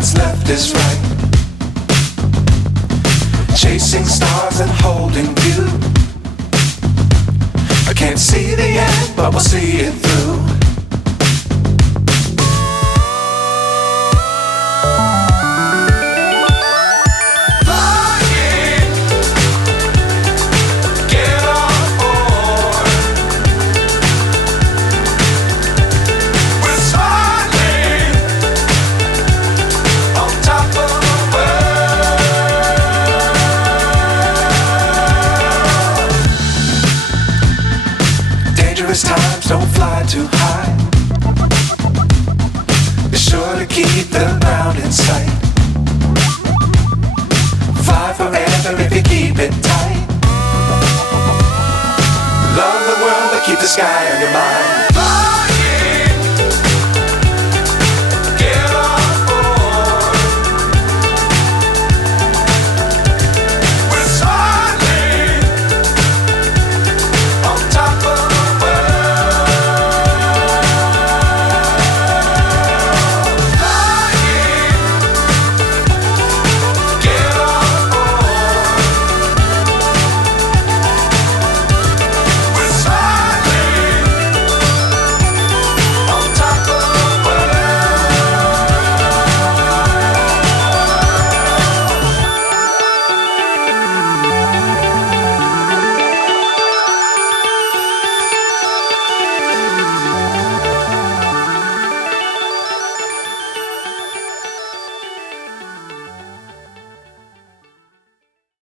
what's left is right. Chasing stars and holding you. I can't see the end, but we'll see it through. Dangerous times, don't fly too high. Be sure to keep the ground in sight. Fly forever if you keep it tight. Love the world, but keep the sky on your mind.